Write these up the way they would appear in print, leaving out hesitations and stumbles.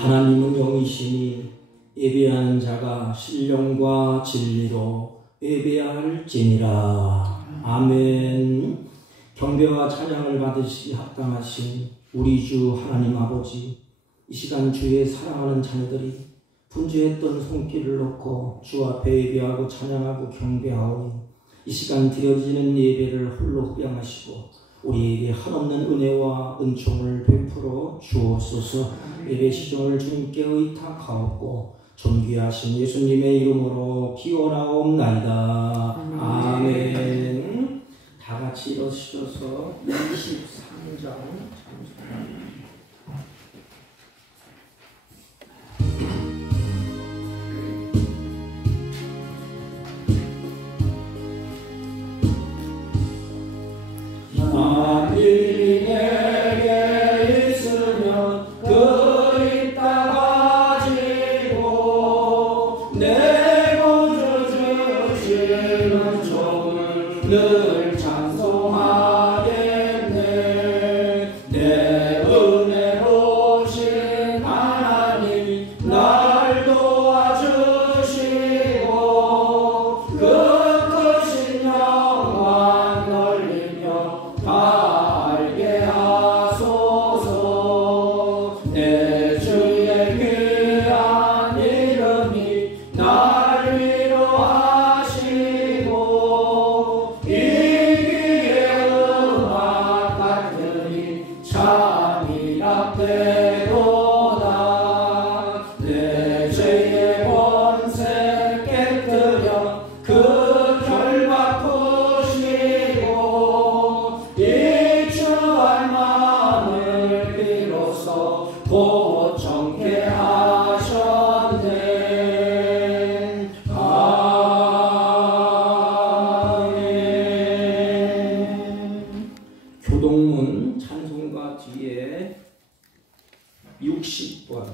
하나님은 영이시니 예배하는 자가 신령과 진리로 예배할지니라. 아멘. 경배와 찬양을 받으시기 합당하신 우리 주 하나님 아버지, 이 시간 주의 사랑하는 자녀들이 분주했던 손길을 놓고 주 앞에 예배하고 찬양하고 경배하오니 이 시간 드려지는 예배를 홀로 흡양하시고 우리에게 한없는 은혜와 은총을 베풀어 주옵소서. 예배 시종을 주님께 의탁하옵고 존귀하신 예수님의 이름으로 기원하옵나이다. 아멘. 다 같이 일어서셔서 23장 만일이 내게 있으면 그 입 다 가지고 내 구주 주시는 종을 늘 찬송하겠네. 내 은혜로우신 하나님 날 도와주시고 그 크신 영광 돌리며 알게 하소서. 내 주의 귀한 이름이 날 위로하시고 이 귀에 음악 같으니 참이라 되도다. 내 죄의 본색 깨뜨려 그 결박 푸시고 이 추한 마음을 비로소 고정케 하셨네. 아멘. 교동문 찬송가 뒤에 60번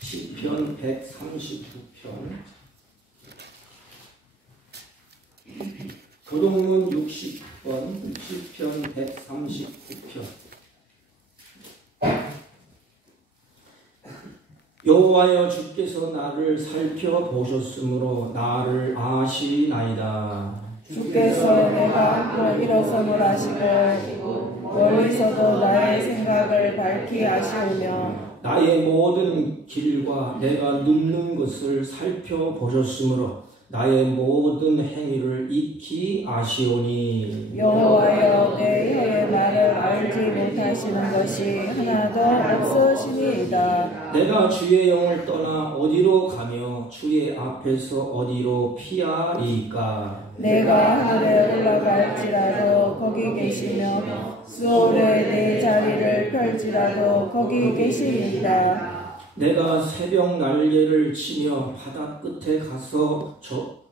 시편 139편, 교동문 60번 시편 139편. 여호와여, 주께서 나를 살펴보셨으므로 나를 아시나이다. 주께서 내가 앞으로 일어섬을 아시고 멀리서도 나의 생각을 밝히 아시오며 나의 모든 길과 내가 눕는 것을 살펴보셨으므로 나의 모든 행위를 익히 아시오니. 여호와여, 내 혀에 나를 알지 못하시는 것이 하나도 없으시니이다. 내가 주의 영을 떠나 어디로 가며 주의 앞에서 어디로 피하리까. 내가 하늘에 올라갈지라도 거기 계시며 수월에 내 자리를 펼지라도 거기 계시리이다. 내가 새벽 날개를 치며 바다 끝에 가서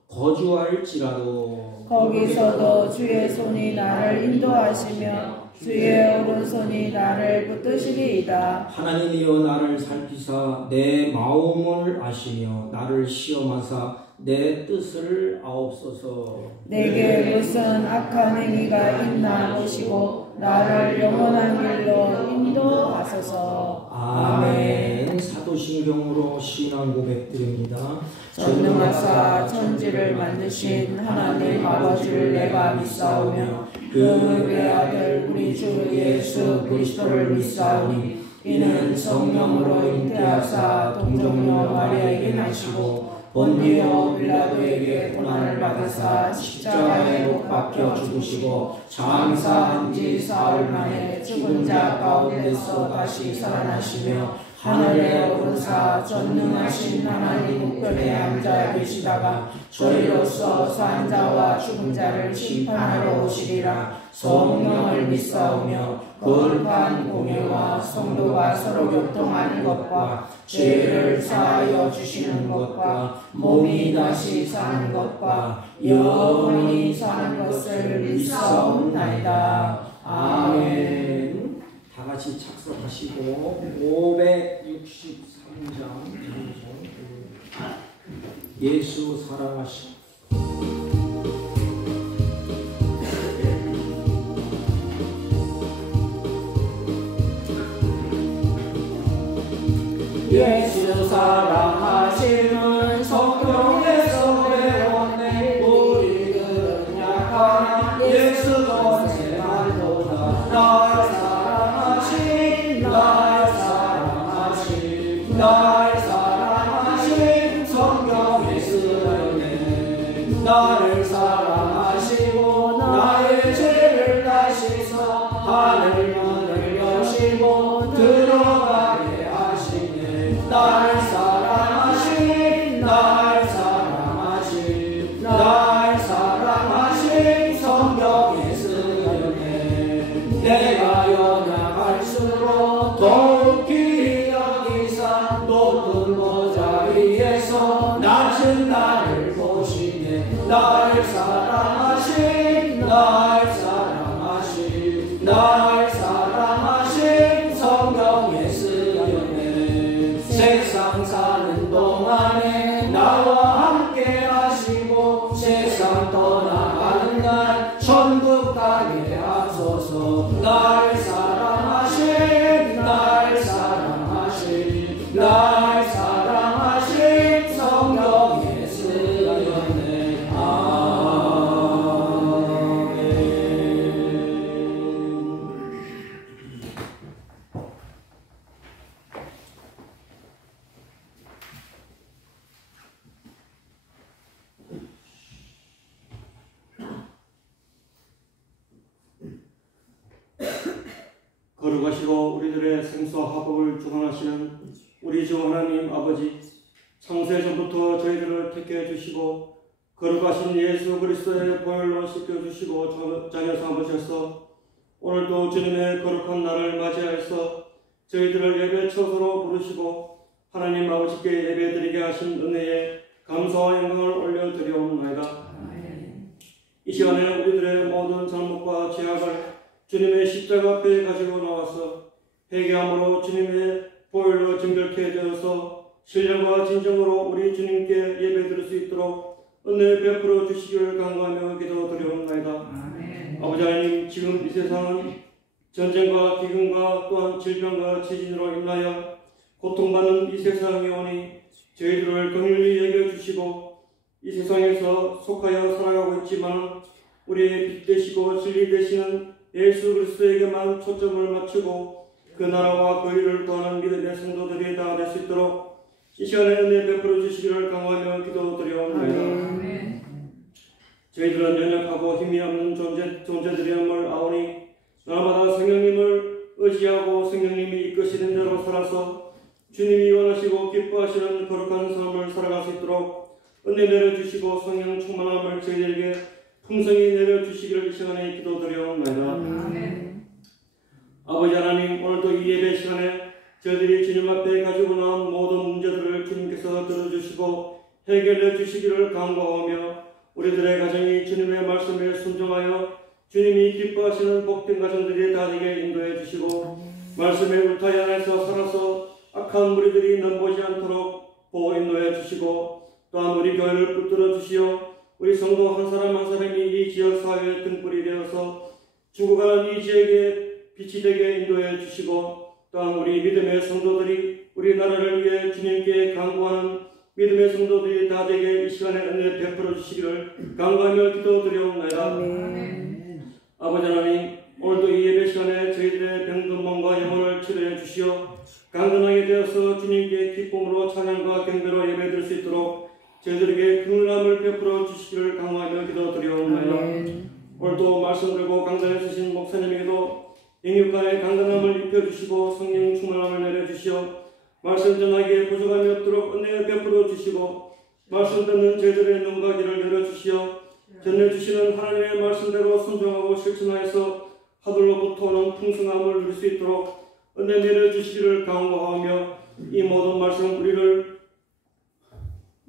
거주할지라도 거기서도 주의 손이 나를 인도하시며 주의 오른손이 나를 붙드시리이다. 하나님이여, 나를 살피사 내 마음을 아시며 나를 시험하사 내 뜻을 아옵소서. 내게 무슨 악한 행위가 있나 보시고 나를 영원한 길로 인도하소서. 아멘. 사도신경으로 신앙 고백드립니다. 전능하사 천지를 만드신 하나님 아버지를 내가 믿사오며 그 외아들 우리 주 예수 그리스도를 믿사오니 이는 성령으로 잉태하사 동정녀 마리아에게 나시고 본디오 빌라도에게 고난을 받으사 십자가에 못 박혀 죽으시고 장사한 지 사흘 만에 죽은 자 가운데서 다시 살아나시며 하늘에 오르사 전능하신 하나님 우편에 앉아 계시다가 저희로서 산 자와 죽은 자를 심판하러 오시리라. 성령을 믿사오며 거룩한 공예와 성도가 서로 교통하는 것과 죄를 사하여 주시는 것과 몸이 다시 사는 것과 영원히 사는 것을 믿사옵나이다. 아멘. 다 같이 착석하시고 563장 예수 사랑하시. 예수 사랑하시는 성경에서 배웠네. 우리는 약한 예수 권세 말보다 날 사랑하신 날 사랑하신 성경에 쓰였네. 나를 사랑하시고 나의 죄를 다시서 하늘 문을 여시고 들어가게 하시네. 날 사랑하신 성경에 쓰였네. 내가 연약할수록 더욱 귀히 여기사 높은 보좌 위에서 낮은 나를 보시네. 날 사랑하신 성경에 쓰였네. 세상 사는 동안에 나와 함께 하시고 세상 떠나가는 날 천국 가게 하소서. 날 사랑하신 성경에 쓰였네. 거룩하시고 우리들의 생수와 화복을 주관하시는 우리 주 하나님 아버지, 창세전부터 저희들을 택해 주시고 거룩하신 예수 그리스도의 보혈로 씻겨주시고 자녀 삼으셔서 오늘도 주님의 거룩한 날을 맞이하여서 저희들을 예배 처소로 부르시고 하나님 아버지께 예배드리게 하신 은혜에 감사와 영광을 올려드리옵나이다. 이 시간에 우리들의 모든 잘못과 죄악을 주님의 십자가 앞에 가지고 나와서 회개함으로 주님의 보혈로 정결케 되어서 신령과 진정으로 우리 주님께 예배드릴 수 있도록 은혜 베풀어 주시기를 간구하며 기도드리옵나이다. 아버지 하나님, 지금 이 세상은 전쟁과 기근과 또한 질병과 지진으로 인하여 고통받는 이 세상에 오니 저희들을 긍휼히 여겨주시고 이 세상에서 속하여 살아가고 있지만 우리의 빛 되시고 진리 되시는 예수 그리스도에게만 초점을 맞추고 그 나라와 그 일을 구하는 믿음의 성도들이 다 될 수 있도록 이 시간에 은혜 베풀어 주시기를 강화하며 기도드리옵나이다. 저희들은 연약하고 힘이 없는 존재들이었음을 아오니 날마다 성령님을 의지하고 성령님이 이끄시는 대로 살아서 주님이 원하시고 기뻐하시는 거룩한 삶을 살아갈 수 있도록 은혜 내려주시고 성령 충만함을 저희들에게 풍성히 내려주시기를 이 시간에 기도드리옵나이다. 아버지 하나님, 오늘도 이 예배 시간에 저희들이 주님 앞에 가지고 나온 모든 문제들을 주님께서 들어주시고 해결해 주시기를 간구하며 우리들의 가정이 주님의 말씀에 순종하여 주님이 기뻐하시는 복된 가정들이 다 되게 인도해 주시고 말씀에 울타리 안에서 살아서 악한 무리들이 넘보지 않도록 보호 인도해 주시고 또한 우리 교회를 붙들어 주시어 우리 성도 한 사람 한 사람이 이 지역 사회의 등불이 되어서 죽어가는 이 지역에 빛이 되게 인도해 주시고 또한 우리 믿음의 성도들이 우리나라를 위해 주님께 간구하는 믿음의 성도들이 다 되게 이 시간에 은혜 베풀어 주시기를 간구하며 기도드리옵나이다. 아버지 하나님, 오늘도 이 예배 시간에 저희들의 병든 몸과 영혼을 치료해 주시어 강건하게 되어서 주님께 기쁨으로 찬양과 경배로 예배드릴 수 있도록 저희들에게 긍휼함을 베풀어 주시기를 강구하며 기도드리옵나이다. 오늘도 말씀 들고 강단에 서신 목사님에게도 영육간의 강건함을 입혀주시고 성령 충만함을 내려주시어 말씀 전하기에 부족함이 없도록 은혜 베풀어 주시고 말씀 듣는 저희들의 눈과 귀를 열어주시어 전해주시는 하나님의 말씀대로 순종하고 실천하여서 하늘로부터 오는 풍성함을 누릴 수 있도록 은혜 내려주시기를 간구하며 이 모든 말씀 우리를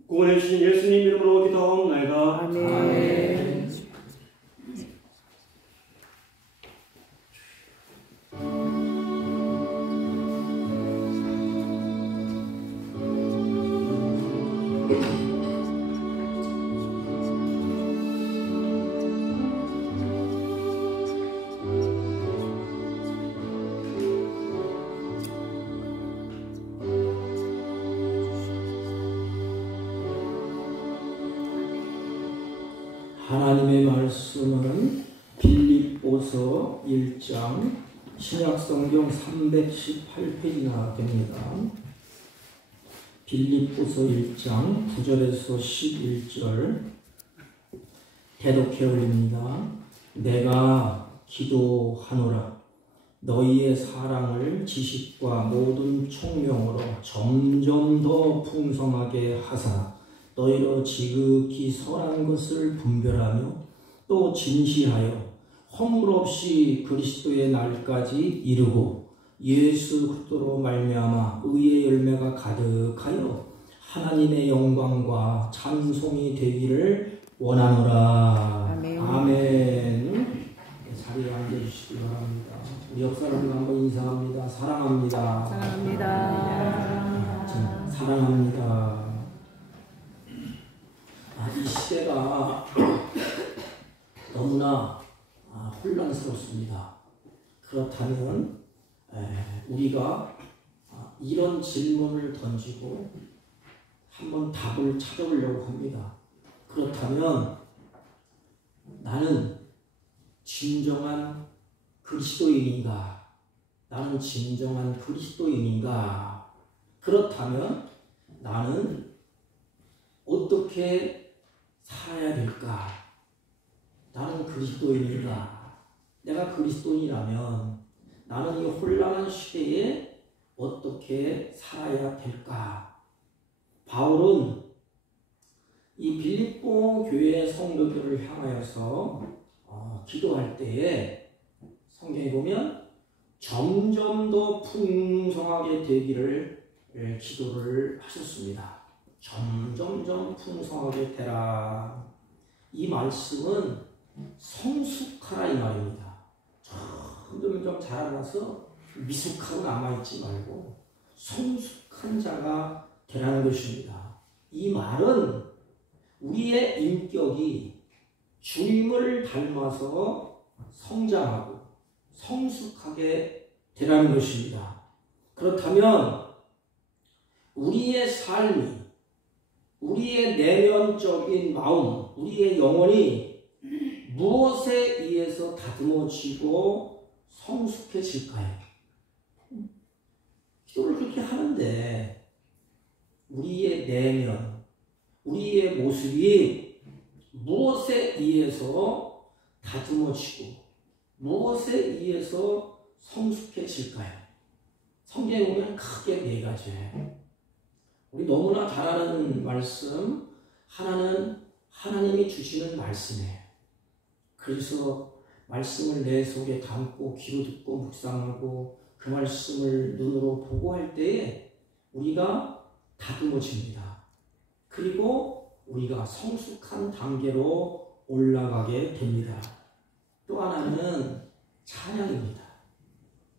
구원해 주신 예수님 이름으로 기도하옵나이다. 아멘. 하나님의 말씀은 빌립보서 1장 신약성경 318페이지나 됩니다. 빌립보서 1장 9절에서 11절 대독해 올립니다. 내가 기도하노라. 너희의 사랑을 지식과 모든 총명으로 점점 더 풍성하게 하사 너희로 지극히 선한 것을 분별하며 또 진실하여 허물 없이 그리스도의 날까지 이르고 예수 그리스도로 말미암아 의의 열매가 가득하여 하나님의 영광과 찬송이 되기를 원하노라. 아멘. 아멘. 자리에 앉아주시기 바랍니다. 우리 옆 사람과 한번 인사합니다. 사랑합니다. 사랑합니다. 사랑합니다. 이 시대가 너무나 혼란스럽습니다. 그렇다면 우리가 이런 질문을 던지고 한번 답을 찾아보려고 합니다. 그렇다면 나는 진정한 그리스도인인가? 나는 진정한 그리스도인인가? 그렇다면 나는 어떻게 살아야 될까? 나는 그리스도인인가? 내가 그리스도인이라면 나는 이 혼란한 시대에 어떻게 살아야 될까? 바울은 이 빌립보 교회 성도들을 향하여서 기도할 때에 성경에 보면 점점 더 풍성하게 되기를 기도를 하셨습니다. 점점점 풍성하게 되라. 이 말씀은 성숙하라 이 말입니다. 점점점 자라나서 미숙하고 남아있지 말고 성숙한 자가 되라는 것입니다. 이 말은 우리의 인격이 주님을 닮아서 성장하고 성숙하게 되라는 것입니다. 그렇다면 우리의 삶이, 우리의 내면적인 마음, 우리의 영혼이 무엇에 의해서 다듬어지고 성숙해질까요? 기도를 그렇게 하는데 우리의 내면, 우리의 모습이 무엇에 의해서 다듬어지고 무엇에 의해서 성숙해질까요? 성경에 보면 크게 네 가지예요. 우리 너무나 잘 아는 말씀, 하나는 하나님이 주시는 말씀이에요. 그래서 말씀을 내 속에 담고 귀로 듣고 묵상하고 그 말씀을 눈으로 보고 할 때에 우리가 다듬어집니다. 그리고 우리가 성숙한 단계로 올라가게 됩니다. 또 하나는 찬양입니다.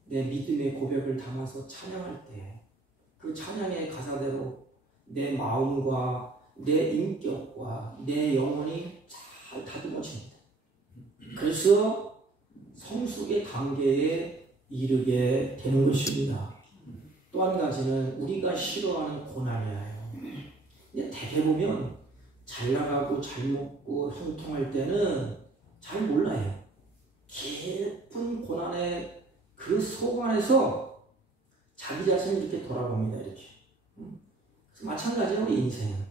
내 믿음의 고백을 담아서 찬양할 때 그 찬양의 가사대로 내 마음과 내 인격과 내 영혼이 잘 다듬어집니다. 그래서 성숙의 단계에 이르게 되는 것입니다. 또 한 가지는 우리가 싫어하는 고난이에요. 근데 대개 보면 잘 나가고 잘 먹고 형통할 때는 잘 몰라요. 깊은 고난의 그 속 안에서 자기 자신을 이렇게 돌아봅니다. 이렇게. 마찬가지로 우리 인생은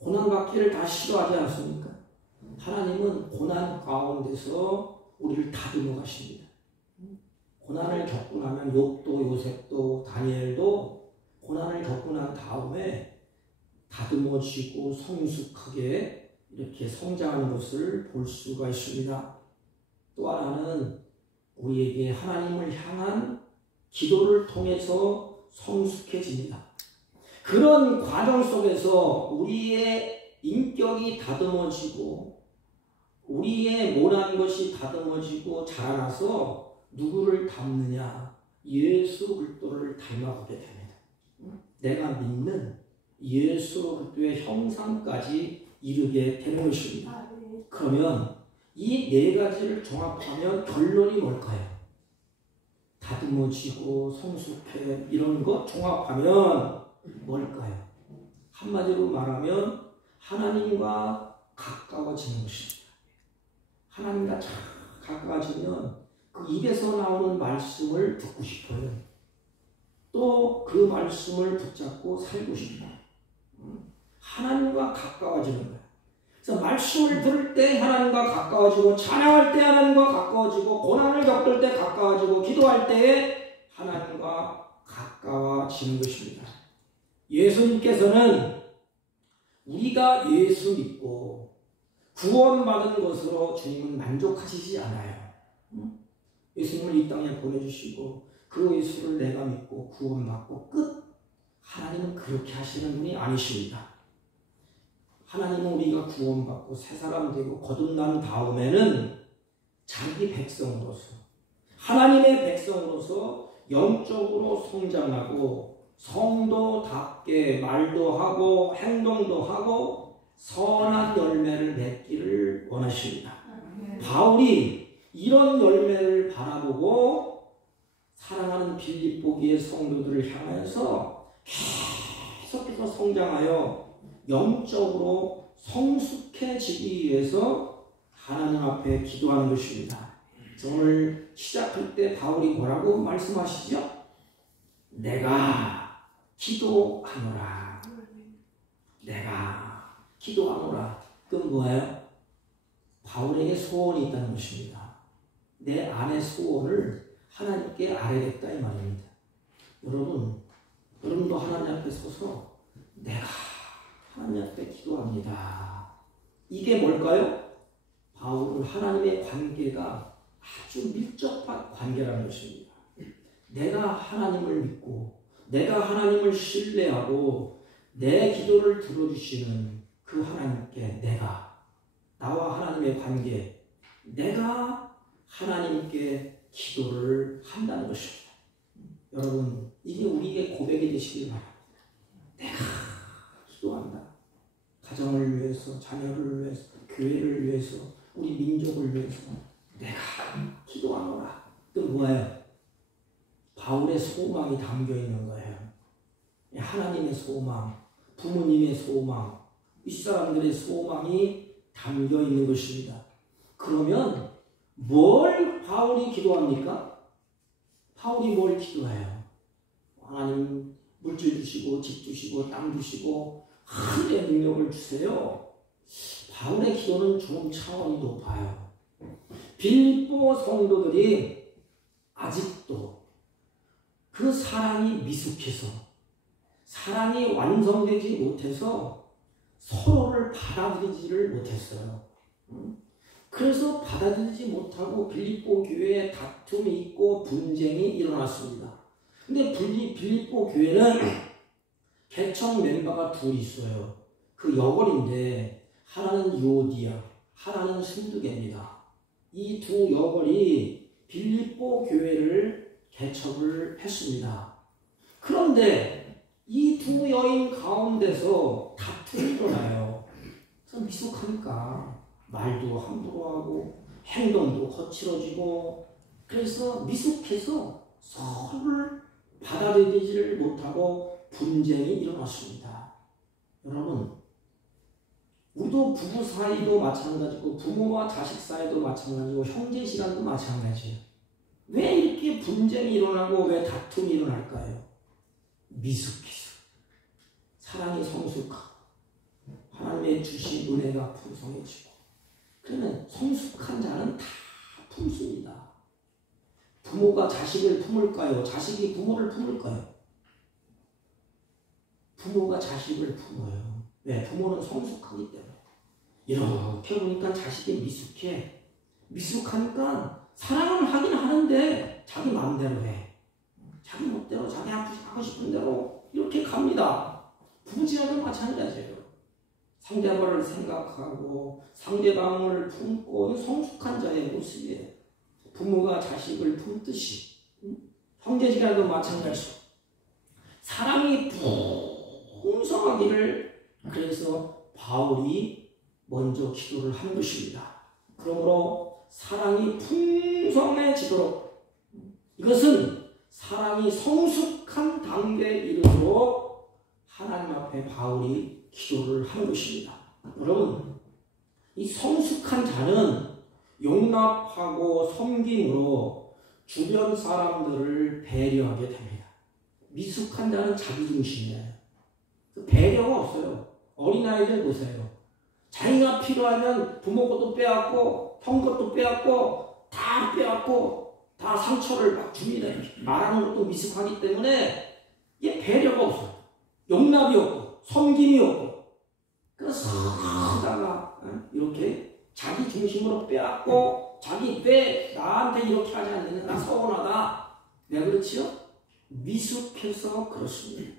고난받기를 다 싫어하지 않습니까? 하나님은 고난 가운데서 우리를 다듬어 가십니다. 고난을 겪고 나면 욥도 요셉도 다니엘도 고난을 겪고 난 다음에 다듬어지고 성숙하게 이렇게 성장하는 것을 볼 수가 있습니다. 또 하나는 우리에게 하나님을 향한 기도를 통해서 성숙해집니다. 그런 과정 속에서 우리의 인격이 다듬어지고 우리의 모난 것이 다듬어지고 자라나서 누구를 닮느냐? 예수 그리스도를 닮아가게 됩니다. 내가 믿는 예수 그리스도의 형상까지 이르게 되는 것입니다. 그러면 이 네 가지를 종합하면 결론이 뭘까요? 다듬어지고 성숙해 이런 것 종합하면 뭘까요? 한마디로 말하면 하나님과 가까워지는 것입니다. 하나님과 참 가까워지면 그 입에서 나오는 말씀을 듣고 싶어요. 또 그 말씀을 붙잡고 살고 싶어요. 하나님과 가까워지는 거예요. 그래서 말씀을 들을 때 하나님과 가까워지고, 찬양할 때 하나님과 가까워지고, 고난을 겪을 때 가까워지고, 기도할 때에 하나님과 가까워지는 것입니다. 예수님께서는 우리가 예수 믿고 구원받은 것으로 주님은 만족하시지 않아요. 예수님을 이 땅에 보내주시고 그 예수를 내가 믿고 구원받고 끝. 하나님은 그렇게 하시는 분이 아니십니다. 하나님은 우리가 구원받고 새 사람 되고 거듭난 다음에는 자기 백성으로서, 하나님의 백성으로서 영적으로 성장하고 성도답게 말도 하고 행동도 하고 선한 열매를 맺기를 원하십니다. 바울이 이런 열매를 바라보고 사랑하는 빌립보 교회 성도들을 향하여서 계속해서 성장하여 영적으로 성숙해지기 위해서 하나님 앞에 기도하는 것입니다. 오늘 시작할 때 바울이 뭐라고 말씀하시죠? 내가 기도하노라. 내가 기도하노라. 그건 뭐예요? 바울에게 소원이 있다는 것입니다. 내 안의 소원을 하나님께 아뢰겠다 이 말입니다. 여러분도 하나님 앞에 서서 내가 하나님 앞에 기도합니다. 이게 뭘까요? 바울은 하나님의 관계가 아주 밀접한 관계라는 것입니다. 내가 하나님을 믿고 내가 하나님을 신뢰하고 내 기도를 들어주시는 그 하나님께 나와 하나님의 관계, 내가 하나님께 기도를 한다는 것입니다. 여러분, 이게 우리의 고백이 되시길 바랍니다. 내가 기도한다. 가정을 위해서, 자녀를 위해서, 교회를 위해서, 우리 민족을 위해서 내가 기도하노라. 그건 뭐예요? 바울의 소망이 담겨 있는 거예요. 하나님의 소망, 부모님의 소망, 윗사람들의 소망이 담겨 있는 것입니다. 그러면 뭘 바울이 기도합니까? 바울이 뭘 기도해요? 하나님 물질 주시고 집 주시고 땅 주시고 하늘의 능력을 주세요. 바울의 기도는 좀 차원이 높아요. 빌립보 성도들이 아직도 그 사랑이 미숙해서, 사랑이 완성되지 못해서 서로를 받아들이지를 못했어요. 그래서 받아들이지 못하고 빌립보 교회에 다툼이 있고 분쟁이 일어났습니다. 근데 빌립보 교회는 개척 멤버가 둘이 있어요. 그 여걸인데 하나는 요디아, 하나는 순두개입니다. 이 두 여걸이 빌립보 교회를 개척을 했습니다. 그런데 이 두 여인 가운데서 다툼이 일어나요. 그래서 미숙하니까 말도 함부로 하고 행동도 거칠어지고, 그래서 미숙해서 서로를 받아들이지를 못하고 분쟁이 일어났습니다. 여러분, 우리도 부부 사이도 마찬가지고 부모와 자식 사이도 마찬가지고 형제 시간도 마찬가지예요. 왜 이렇게 분쟁이 일어나고 왜 다툼이 일어날까요? 미숙해서, 사랑이 성숙하고 하나님의 주신 은혜가 풍성해지고. 그러면 성숙한 자는 다 품습니다. 부모가 자식을 품을까요? 자식이 부모를 품을까요? 부모가 자식을 품어요. 왜? 부모는 성숙하기 때문에. 이렇게 보니까 자식이 미숙해. 미숙하니까 사랑을 하긴 하는데 자기 마음대로 해. 자기 멋대로, 자기 하고 싶은 대로 이렇게 갑니다. 부부지간도 마찬가지예요. 상대방을 생각하고 상대방을 품고 성숙한 자의 모습이에요. 부모가 자식을 품듯이 형제지간도 마찬가지로 사랑이 풍성하기를, 그래서 바울이 먼저 기도를 하는 것입니다. 그러므로 사랑이 풍성해지도록, 이것은 사랑이 성숙한 단계에 이르도록 하나님 앞에 바울이 기도를 하는 것입니다. 여러분, 이 성숙한 자는 용납하고 섬김으로 주변 사람들을 배려하게 됩니다. 미숙한 자는 자기중심이에요. 배려가 없어요. 어린아이들 보세요. 자기가 필요하면 부모 것도 빼앗고 형 것도 빼앗고 다 빼앗고 다 상처를 막 줍니다. 말하는 것도 미숙하기 때문에 이게 배려가 없어요. 용납이 없고 섬김이 없고 그래서 하다가 이렇게 자기 중심으로 빼앗고 자기 왜 나한테 이렇게 하지 않느냐 나 서운하다. 왜 그렇지요? 미숙해서 그렇습니다.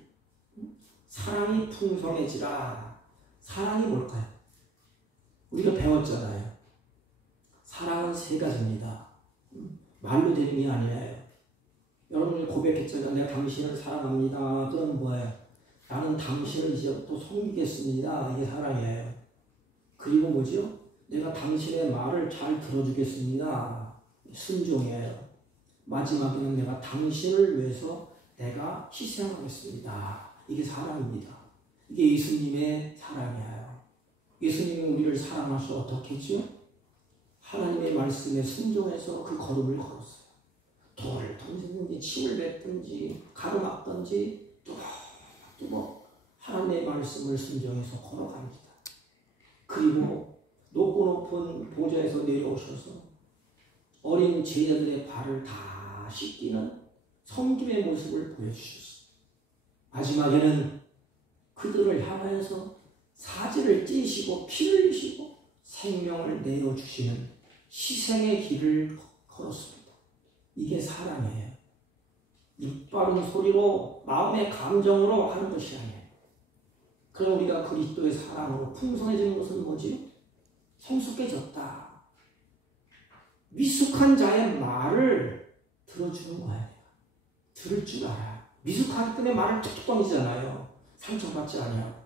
사랑이 풍성해지라. 사랑이 뭘까요? 우리가 배웠잖아요. 사랑은 세 가지입니다. 말로 되는 게 아니에요. 여러분이 고백했잖아요. 내가 당신을 사랑합니다. 그럼 뭐예요? 나는 당신을 이제부터 섬기겠습니다. 이게 사랑이에요. 그리고 뭐죠? 내가 당신의 말을 잘 들어주겠습니다. 순종이에요. 마지막에는 내가 당신을 위해서 내가 희생하겠습니다. 이게 사랑입니다. 이게 예수님의 사랑이에요. 예수님은 우리를 사랑하셔서 어떻게 했죠? 하나님의 말씀에 순종해서 그 걸음을 걸었어요. 돌을 던지든지 침을 뱉든지 가로막든지 또 하나님의 말씀을 순종해서 걸어갑니다. 그리고 높고 높은 보좌에서 내려오셔서 어린 제자들의 발을 다 씻기는 섬김의 모습을 보여주셨어요. 마지막에는 그들을 향하여서 사지를 찢으시고 피를 흘리시고 생명을 내어주시는 희생의 길을 걸었습니다. 이게 사랑이에요. 입 바른 소리로 마음의 감정으로 하는 것이 아니에요. 그럼 우리가 그리스도의 사랑으로 풍성해지는 것은 뭐지? 성숙해졌다. 미숙한 자의 말을 들어주는 거예요. 들을 줄 알아요. 미숙하기 때문에 말을 툭툭 던지잖아요. 상처받지 않아요.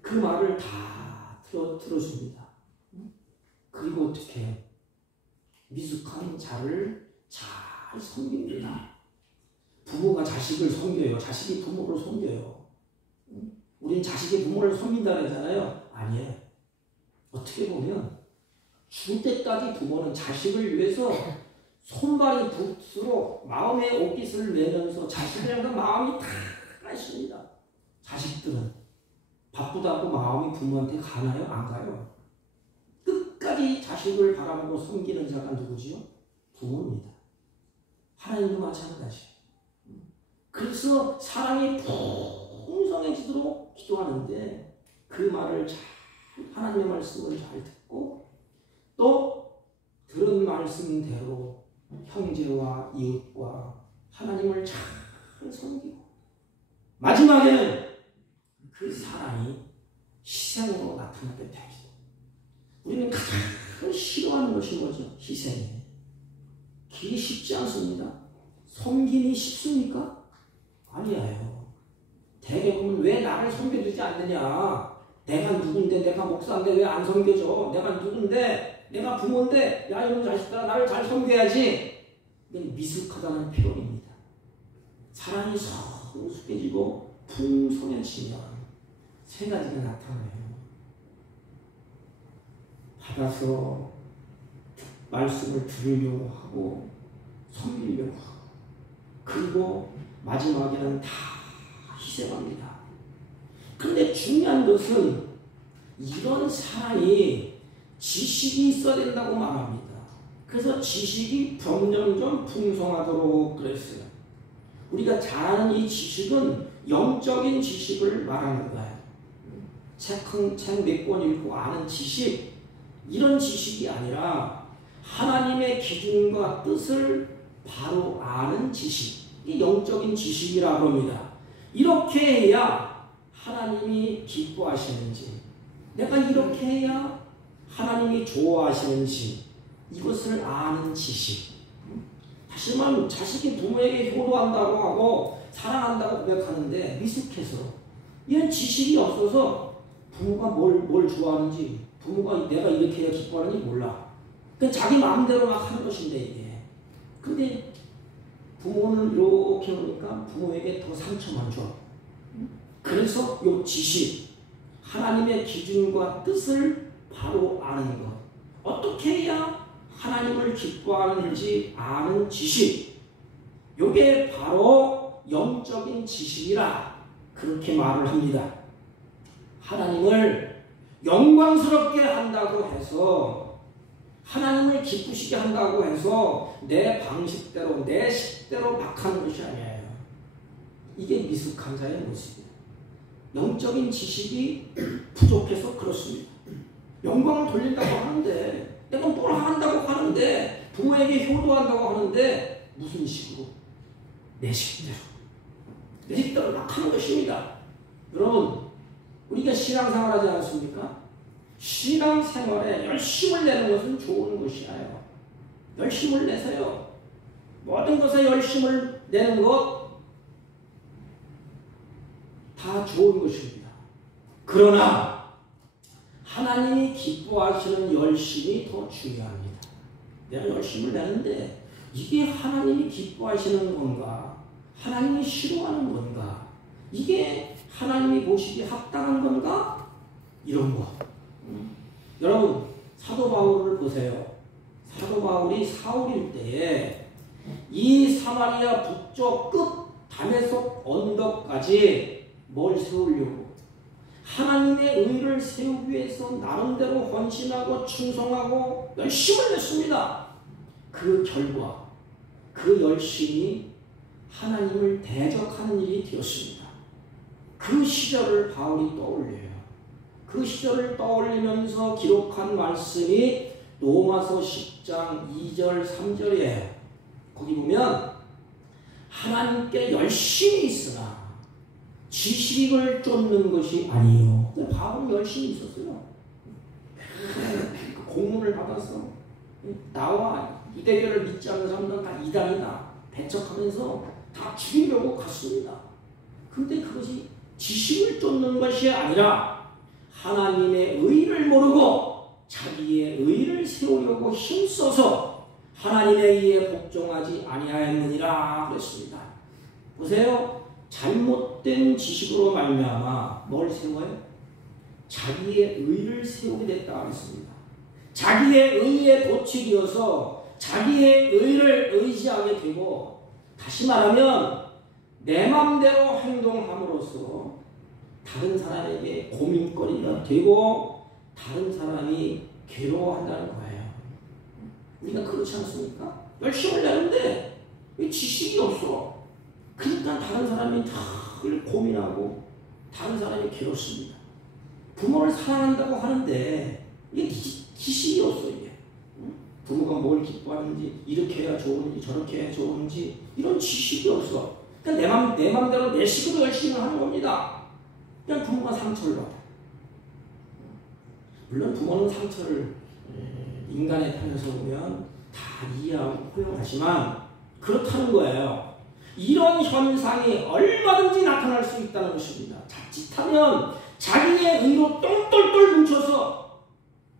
그 말을 다 들어줍니다. 그리고 어떻게 해요? 미숙한 자를 잘 섬깁니다. 부모가 자식을 섬겨요. 자식이 부모를 섬겨요. 우린 자식이 부모를 섬긴다 그러잖아요. 아니에요. 어떻게 보면 죽을 때까지 부모는 자식을 위해서 손발이 붓으로 마음의 옷깃을 내면서 자식이랑 마음이 다 가십니다. 자식들은 바쁘다고 마음이 부모한테 가나요? 안 가요. 끝까지 자식을 바라보고 섬기는 자가 누구지요? 부모입니다. 하나님도 마찬가지. 그래서 사랑이 풍성해지도록 기도하는데 그 말을 잘 하나님의 말씀을 잘 듣고 또 들은 말씀대로 형제와 이웃과 하나님을 잘 섬기고 마지막에는 그 사랑이 희생으로 나타나게 됩니다. 우리는 가장 싫어하는 것이 뭐죠? 희생이에요. 길이 쉽지 않습니다. 섬김이 쉽습니까? 아니에요. 대개 보면 왜 나를 섬겨주지 않느냐? 내가 누군데, 내가 목사인데 왜 안 섬겨줘? 내가 누군데, 내가 부모인데, 야 이런 자식들아 나를 잘 섬겨야지. 이건 미숙하다는 표현입니다. 사랑이 성숙해지고 풍성해지면 세 가지가 나타나요. 받아서 말씀을 들으려고 하고 섬기려고 하고 그리고 마지막에는 다 희생합니다. 그런데 중요한 것은 이런 사랑이 지식이 있어야 된다고 말합니다. 그래서 지식이 점점점 풍성하도록 그랬어요. 우리가 잘 아는 이 지식은 영적인 지식을 말하는 거예요. 책 몇 권 읽고 아는 지식, 이런 지식이 아니라 하나님의 기준과 뜻을 바로 아는 지식, 이게 영적인 지식이라고 합니다. 이렇게 해야 하나님이 기뻐하시는지, 내가 이렇게 해야 하나님이 좋아하시는지 이것을 아는 지식. 다시 말하면 자식이 부모에게 효도한다고 하고 사랑한다고 고백하는데 미숙해서 이런 지식이 없어서 부모가 뭘 좋아하는지 부모가 내가 이렇게 해야 기뻐하는지 몰라. 그냥 자기 마음대로 막 하는 것인데 이게. 근데 부모는 이렇게 하니까 부모에게 더 상처만 줘. 그래서 이 지식, 하나님의 기준과 뜻을 바로 아는 것. 어떻게 해야 하나님을 기뻐하는지 아는 지식, 이게 바로 영적인 지식이라 그렇게 말을 합니다. 하나님을 영광스럽게 한다고 해서, 하나님을 기쁘시게 한다고 해서 내 방식대로 내 식대로 막 하는 것이 아니에요. 이게 미숙한 자의 모습이에요. 영적인 지식이 부족해서 그렇습니다. 영광을 돌린다고 하는데, 내가 뭘 한다고 하는데, 부모에게 효도한다고 하는데 무슨 식으로? 내 식대로 막 하는 것입니다. 여러분, 우리가 신앙생활 하지 않습니까? 신앙생활에 열심을 내는 것은 좋은 것이에요. 열심을 내세요. 모든 것에 열심을 내는 것 다 좋은 것입니다. 그러나 하나님이 기뻐하시는 열심이 더 중요합니다. 내가 열심을 내는데 이게 하나님이 기뻐하시는 건가? 하나님이 싫어하는 건가? 이게 하나님이 보시기에 합당한 건가? 이런 거. 여러분, 사도 바울을 보세요. 사도 바울이 사울일 때에 이 사마리아 북쪽 끝 다메섹 언덕까지 뭘 세우려고? 하나님의 의를 세우기 위해서 나름대로 헌신하고 충성하고 열심을 냈습니다. 그 결과, 그 열심이 하나님을 대적하는 일이 되었습니다. 그 시절을 바울이 떠올려요. 그 시절을 떠올리면서 기록한 말씀이 로마서 10장 2절 3절이에요. 거기 보면 하나님께 열심히 있으나 지식을 쫓는 것이 아니요. 바울은 열심히 있었어요. 공문을 받아서 나와 유대교를 믿지 않는 사람들은 다 이단이다 배척하면서 다 죽이려고 갔습니다. 근데 그것이 지식을 쫓는 것이 아니라 하나님의 의를 모르고 자기의 의를 세우려고 힘써서 하나님의 의에 복종하지 아니하였느니라 그랬습니다. 보세요. 잘못된 지식으로 말미암아 뭘 세워요? 자기의 의를 세우게 됐다 그랬습니다. 자기의 의에 도취되어서 자기의 의를 의지하게 되고, 다시 말하면 내 마음대로 행동함으로써 다른 사람에게 고민거리가 되고 다른 사람이 괴로워한다는 거예요. 우리가 그렇지 않습니까? 열심을 내는데 왜 지식이 없어? 그러니까 다른 사람이 늘 고민하고 다른 사람이 괴롭습니다. 부모를 사랑한다고 하는데 이게 지식이 없어. 이게 부모가 뭘 기뻐하는지, 이렇게 해야 좋은지 저렇게 해야 좋은지 이런 지식이 없어. 그러니까 내 맘대로 내 식으로 열심히 하는 겁니다. 그냥 부모가 상처를 받아. 물론 부모는 상처를 인간의 편에서 보면 다 이해하고 포용하지만 그렇다는 거예요. 이런 현상이 얼마든지 나타날 수 있다는 것입니다. 자칫하면 자기의 의로 똘똘똘 뭉쳐서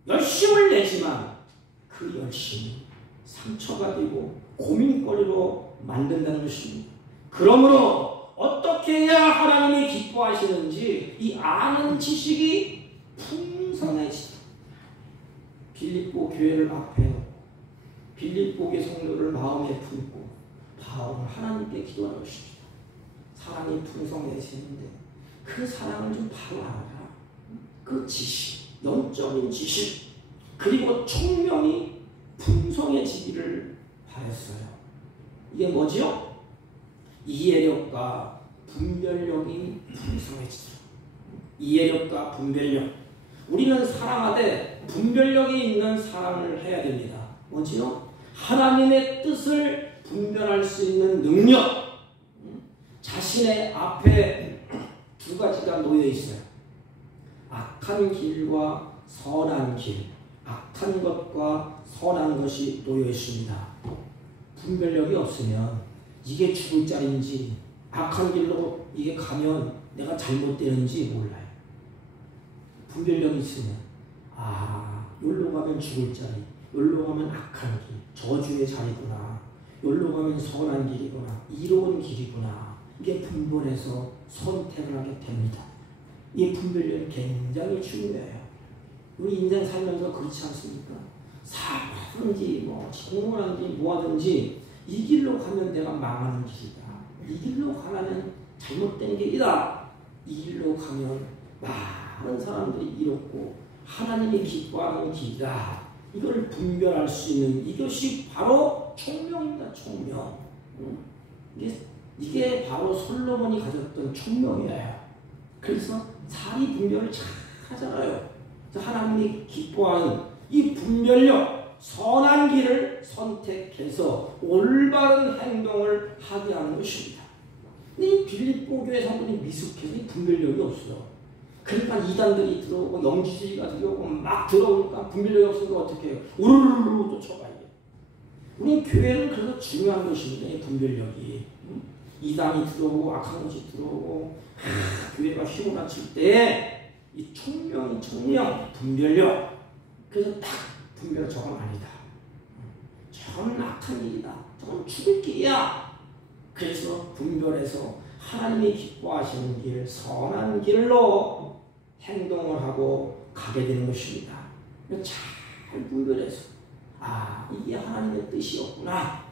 열심을 내지만 그 열심이 상처가 되고 고민거리로 만든다는 것입니다. 그러므로 어떻게 해야 하나님이 기뻐하시는지 이 아는 지식이 풍성해지다. 빌립보 교회를 앞에 놓고 빌립보의 성도를 마음에 품고 바울은 하나님께 기도하는 것입니다. 사랑이 풍성해지는데 그 사랑을 좀 바로 알아라. 그 지식, 영적인 지식, 그리고 총명이 풍성해지기를 바랬어요. 이게 뭐죠? 이해력과 분별력이 풍성해지죠. 이해력과 분별력. 우리는 사랑하되 분별력이 있는 사랑을 해야 됩니다. 뭐지요? 하나님의 뜻을 분별할 수 있는 능력. 자신의 앞에 두 가지가 놓여 있어요. 악한 길과 선한 길, 악한 것과 선한 것이 놓여 있습니다. 분별력이 없으면 이게 죽을 자리인지 악한 길로 이게 가면 내가 잘못되는지 몰라요. 분별력이 있으면 여기로 가면 죽을 자리, 여기로 가면 악한 길, 저주의 자리구나, 여기로 가면 선한 길이구나, 이로운 길이구나, 이게 분별해서 선택을 하게 됩니다. 이 분별력이 굉장히 중요해요. 우리 인생 살면서 그렇지 않습니까? 사업하든지 뭐 공부하든지 뭐하든지 이 길로 가면 내가 망하는 길이다. 이 길로 가면 잘못된 길이다. 이 길로 가면 많은 사람들이 이롭고 하나님이 기뻐하는 길이다. 이걸 분별할 수 있는 이것이 바로 총명입니다. 총명. 이게 바로 솔로몬이 가졌던 총명이에요. 그래서 사리 분별을 잘 하잖아요. 하나님이 기뻐하는 이 분별력, 선한 길을 선택해서 올바른 행동을 하게 하는 것입니다. 이 빌립보 교회 성도들이 미숙해서 이 분별력이 없어요. 그러니까 이단들이 들어오고 영지주의가 들어오고 막 들어오니까 분별력이 없으니까 어떻게 해요? 우르르르 쫓아가요. 우리 교회는 그래서 중요한 것입니다. 이 분별력이. 이단이 들어오고 악한 것이 들어오고 교회가 휘몰아칠 때 이 총명, 분별력. 그래서 딱 분별 저건 아니다. 저건 악한 일이다. 저건 죽을 길이야. 그래서 분별해서 하나님이 기뻐하시는 길, 선한 길로 행동을 하고 가게 되는 것입니다. 잘 분별해서 이게 하나님의 뜻이었구나.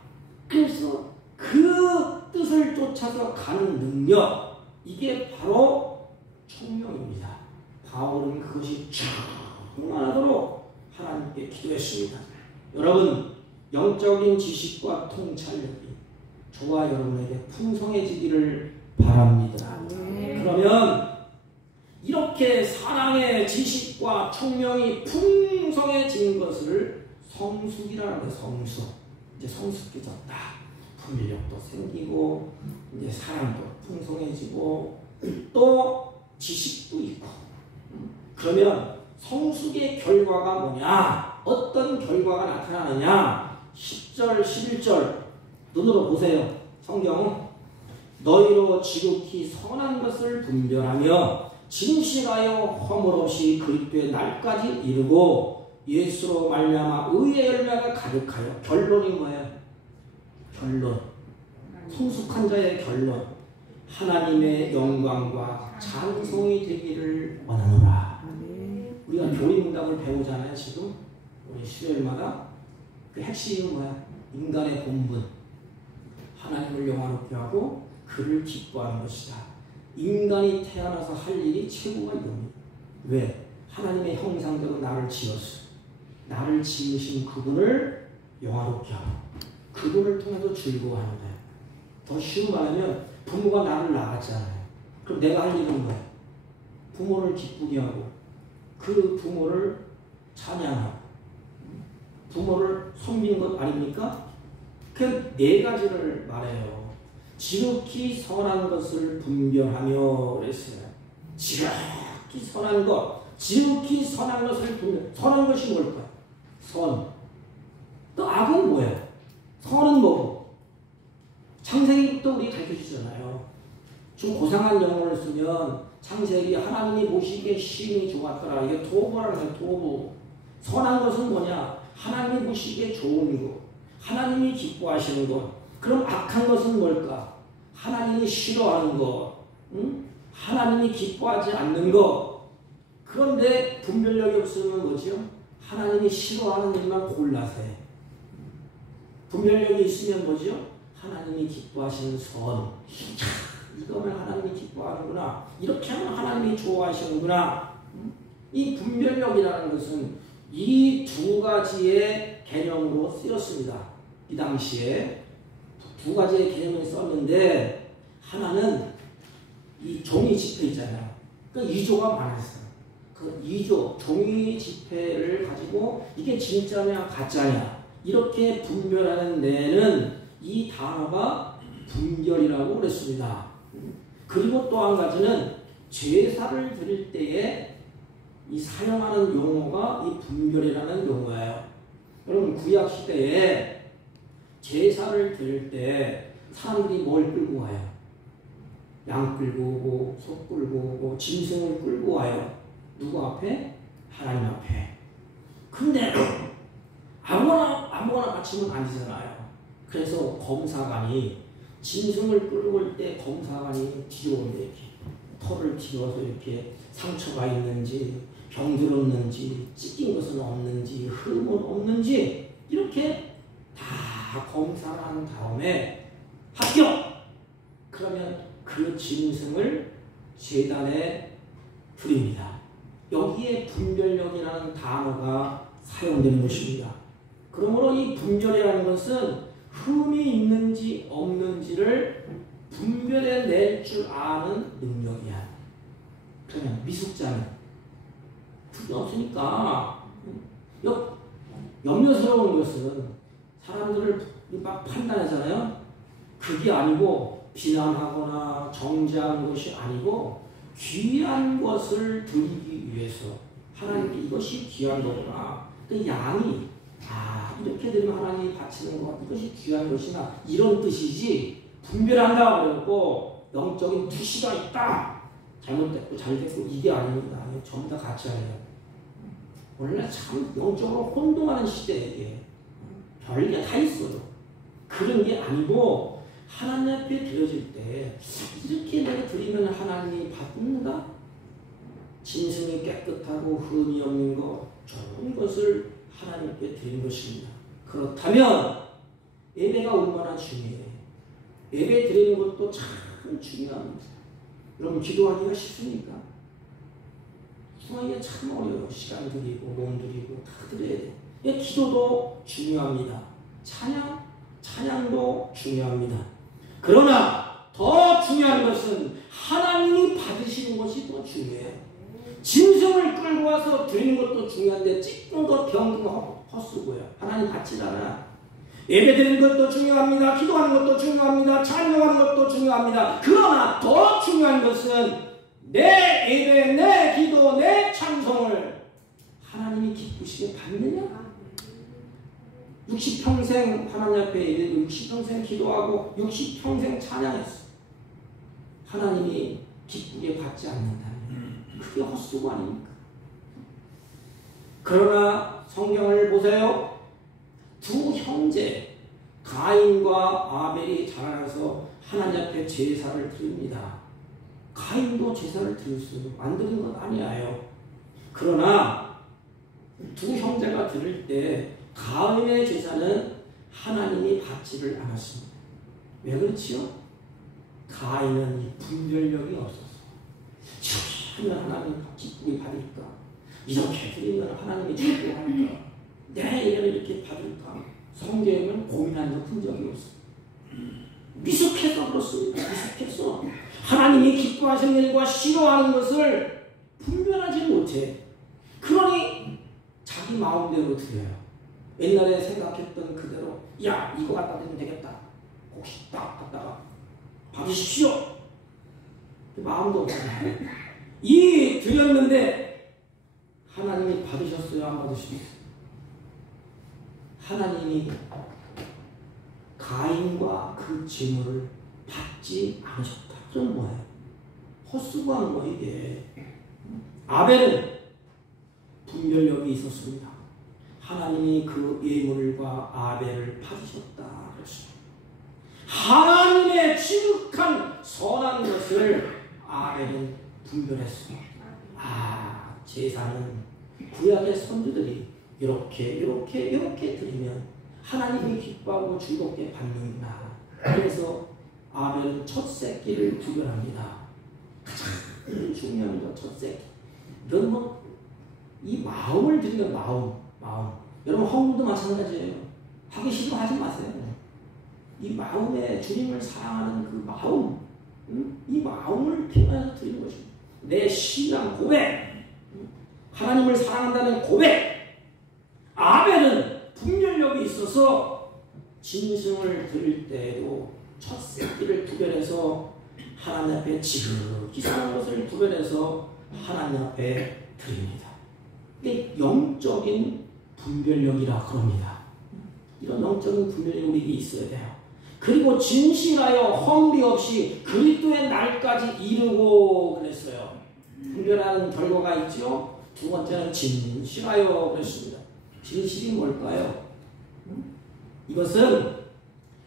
그래서 그 뜻을 쫓아서 가는 능력, 이게 바로 총명입니다. 바울은 그것이 충만하도록 하나님께 기도했습니다. 여러분, 영적인 지식과 통찰력이 저와 여러분에게 풍성해지기를 바랍니다. 그러면 이렇게 사랑의 지식과 총명이 풍성해진 것을 성숙이라는 거예요. 성숙. 이제 성숙해졌다. 분별력도 생기고 이제 사랑도 풍성해지고 또 지식도 있고. 그러면 성숙의 결과가 뭐냐? 어떤 결과가 나타나느냐? 10절, 11절 눈으로 보세요. 성경. 너희로 지극히 선한 것을 분별하며 진실하여 허물 없이 그리스도의 날까지 이르고 예수로 말미암아 의의 열매가 가득하여. 결론이 뭐예요? 결론. 성숙한 자의 결론. 하나님의 영광과 찬송이 되기를 원하노라. 우리가 교리문답을 배우잖아요. 지금 우리 수요일마다 그 핵심은 뭐야? 인간의 본분. 하나님을 영화롭게 하고 그를 기뻐하는 것이다. 인간이 태어나서 할 일이 최고가 이겁니다. 왜? 하나님의 형상대로 나를 지었어. 나를 지으신 그분을 영화롭게 하고 그분을 통해서 즐거워하는 거예요. 더 쉬운 말하면 부모가 나를 낳았잖아요. 그럼 내가 할 일은 뭐예요? 부모를 기쁘게 하고 그 부모를 찬양하고 부모를 섬기는 것 아닙니까? 그 네 가지를 말해요. 지극히 선한 것을 분별하며 그랬어요. 지극히 선한 것, 지극히 선한 것을 분별. 선한 것이 뭘까요? 선. 또 악은 뭐예요? 선은 뭐고? 창세기부터 우리 가르쳐주잖아요. 좀 고상한 영어를 쓰면 창세기 하나님이 보시기에 심히 좋았더라. 이게 토부라는 거예요. 토부. 선한 것은 뭐냐? 하나님이 보시기에 좋은 것. 하나님이 기뻐하시는 것. 그럼 악한 것은 뭘까? 하나님이 싫어하는 것. 하나님이 기뻐하지 않는 것. 그런데 분별력이 없으면 뭐죠? 하나님이 싫어하는 일만 골라서 해. 분별력이 있으면 뭐죠? 하나님이 기뻐하시는 선. 이거면 하나님이 기뻐하는구나. 이렇게 하면 하나님이 좋아하시는구나. 이 분별력이라는 것은 이 두 가지의 개념으로 쓰였습니다. 이 당시에 두 가지의 개념을 썼는데 하나는 이 종이 지폐 있잖아요. 그 2조가 많았어요. 그 2조 종이 지폐를 가지고 이게 진짜냐 가짜냐 이렇게 분별하는 데는 이 단어가 분별이라고 그랬습니다. 그리고 또 한 가지는 제사를 드릴 때에 이 사용하는 용어가 이 분별이라는 용어예요. 여러분 구약 시대에 제사를 드릴 때 사람들이 뭘 끌고 와요? 양 끌고 오고 소 끌고 오고 짐승을 끌고 와요. 누구 앞에? 하나님 앞에. 근데 아무거나 바치면 안 되잖아요. 그래서 검사관이 짐승을 끌고 올 때 검사관이 뒤로 온대. 털을 뒤집어서 이렇게 상처가 있는지 병들었는지 찢긴 것은 없는지 흠은 없는지 이렇게 다 검사를 한 다음에 합격! 그러면 그 짐승을 제단에 드립니다. 여기에 분별력이라는 단어가 사용되는 것입니다. 그러므로 이 분별이라는 것은 흠이 있는지 없는지를 분별해낼 줄 아는 능력이야. 그러면 미숙자는 그게 없으니까 염려스러운 것은 사람들을 막 판단하잖아요. 그게 아니고 비난하거나 정죄하는 것이 아니고 귀한 것을 드리기 위해서 하나님께 이것이 귀한 거구나. 그 양이 이렇게 되면 하나님이 바치는 것 이것이 귀한 것이나 이런 뜻이지 분별한다 그러고 영적인 투시가 있다. 잘못됐고 잘됐고 이게 아닙니다. 전부 다 같이 하네요. 원래 참 영적으로 혼동하는 시대에 별게 다 있어요. 그런 게 아니고 하나님 앞에 드려질 때 이렇게 내가 드리면 하나님이 받는가? 짐승이 깨끗하고 흠이 없는 것 좋은 것을 하나님께 드리는 것입니다. 그렇다면 예배가 얼마나 중요해요. 예배 드리는 것도 참 중요합니다. 여러분 기도하기가 쉽습니까? 기도하기가 참 어려워요. 시간 드리고 몸 드리고 다 드려야 돼요. 기도도 중요합니다. 찬양도 중요합니다. 그러나 더 중요한 것은 하나님이 받으시는 것이 더 중요해요. 짐승을 끌고 와서 드리는 것도 중요한데 찢는 것 병든 거 헛수고요. 하나님 받지 않아. 예배 드리는 것도 중요합니다. 기도하는 것도 중요합니다. 찬양하는 것도 중요합니다. 그러나 더 중요한 것은 내 예배, 내 기도, 내 찬송을 하나님이 기쁘시게 받느냐? 60평생 하나님 앞에 예배드리고 60평생 기도하고 60평생 찬양했어. 하나님이 기쁘게 받지 않는다면 그게 헛수고 아닙니까? 그러나 성경을 보세요. 두 형제 가인과 아벨이 자라나서 하나님 앞에 제사를 드립니다. 가인도 제사를 드릴 수 안 드린 건 아니에요. 그러나 두 형제가 드릴 때 가인의 제사는 하나님이 받지를 않았습니다. 왜 그렇지요? 가인은 이 분별력이 없었어. 이렇게 하면 하나님 기쁘게 받을까? 이렇게 드리면 하나님이 기뻐할까? 내 예배를 이렇게 받을까? 성경에는 고민한 적 한 적이 없어. 미숙해서 그렇습니다. 미숙해서 하나님이 기뻐하시는 일과 싫어하는 것을 분별하지 못해. 그러니 자기 마음대로 드려요. 옛날에 생각했던 그대로 야 이거 갖다 드리면 되겠다. 혹시 딱 갖다가 받으십시오. 마음도 없잖아요. 이 드렸는데 하나님이 받으셨어요? 안 받으셨어요? 하나님이 가인과 그 재물을 받지 않으셨다. 그건 뭐예요? 헛수고하는 거예요 이게. 아벨은 분별력이 있었습니다. 하나님이 그 예물과 아벨을 받으셨다. 그렇습니다. 하나님의 지극한 선한 것을 아벨은 분별했습니다. 제사는 구약의 선지들이 이렇게 드리면 하나님이 기뻐하고 즐겁게 받는구나. 그래서 아벨은 첫 새끼를 구별합니다. 가장 중요합니다. 첫 새끼. 이건 이 마음을 드리는 마음. 여러분 헌금도 마찬가지예요. 하기 싫으면 하지 마세요. 이 마음에 주님을 사랑하는 그 마음, 이 마음을 표현해서 드리는 것입니다. 내 신앙 고백, 하나님을 사랑한다는 고백. 아벨은 분별력이 있어서 짐승을 드릴 때에도 첫 새끼를 구별해서 하나님 앞에 지극히 사는 것을 구별해서 하나님 앞에 드립니다. 이게 영적인 분별력이라 그럽니다. 이런 영적인 분별력이 있어야 돼요. 그리고 진실하여 허물이 없이 그리스도의 날까지 이르고 그랬어요. 분별하는 결과가 있죠. 두 번째는 진실하여 그랬습니다. 진실이 뭘까요? 이것은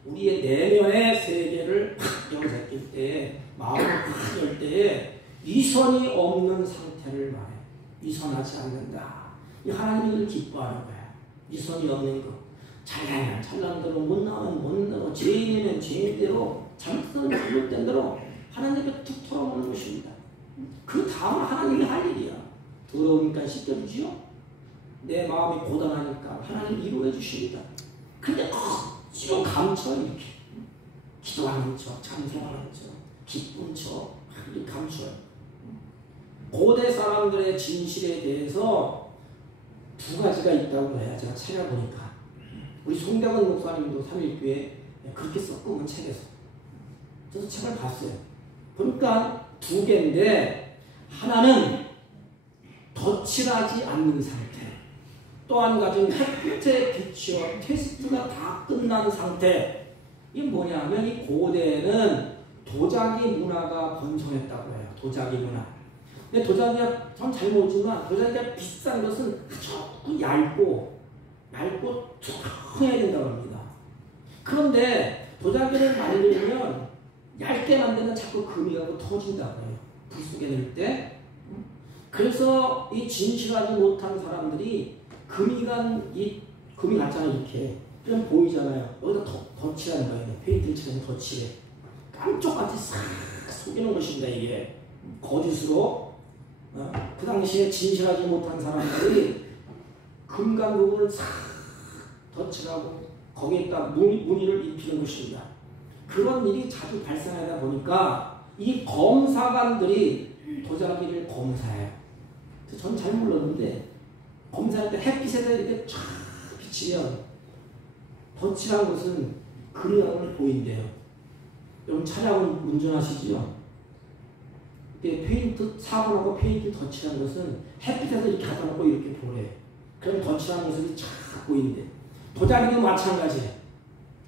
우리의 내면의 세계를 팍 열어제낄 때, 마음을 팍 열 때에 위선이 없는 상태를 말해. 위선하지 않는다. 이 하나님이 이걸 기뻐하는 거야. 위선이 없는 거. 잘나면 잘난 대로, 못 나면 못 나고, 죄인이면 죄인대로, 잘못하면 잘못된 대로 하나님께 툭 털어놓는 것입니다. 그 다음은 하나님이 할 일이야. 더러우니까 씻겨주지요. 내 마음이 고단하니까 하나님 위로해 주십니다. 근데 억지로 감춰 이렇게. 기도하는 척, 찬송하는 척, 기쁜 척 이렇게 감춰요. 고대 사람들의 진실에 대해서 두 가지가 있다고 해요. 제가 찾아보니까 우리 송대건 목사님도 3.1교회 그렇게 썼고 책에서 저도 책을 봤어요. 그러니까 두 개인데 하나는 덧칠하지 않는 상태, 또 한 가지는 햇빛에 비추어 테스트가 다 끝난 상태. 이게 뭐냐면 이 고대에는 도자기 문화가 번성했다고 해요. 도자기 문화. 근데 도자기가 전 잘 모르지만 도자기가 비싼 것은 아주 얇고 툭해야 된다고 합니다. 그런데 도자기를 만들면 얇게 만들면 자꾸 금이 가고 터진다고 해요. 불 속에 넣을 때. 그래서 이 진실하지 못한 사람들이 금이 갔잖아요. 이렇게. 그럼 보이잖아요. 여기다 덧칠하는 거예요. 페인트를 칠하면 덧칠해. 깜짝같이 싹 속이는 것입니다. 이게 거짓으로. 그 당시에 진실하지 못한 사람들이 금강 부분을 싹 덧칠하고 거기에다 무늬를 입히는 것입니다. 그런 일이 자주 발생하다 보니까 이 검사관들이 도자기를 검사해요. 전 잘 몰랐는데 검사할 때 햇빛에다 이렇게 쫙 비치면 덧칠한 것은 그림을 보인대요. 여러분 차량 운전하시죠? 페인트 사본하고 페인트 덧칠한 것은 햇빛에서 이렇게 갖다 놓고 이렇게 보래. 그럼 덧칠한 모습이 쫙 보이는데 도자기도 마찬가지예요.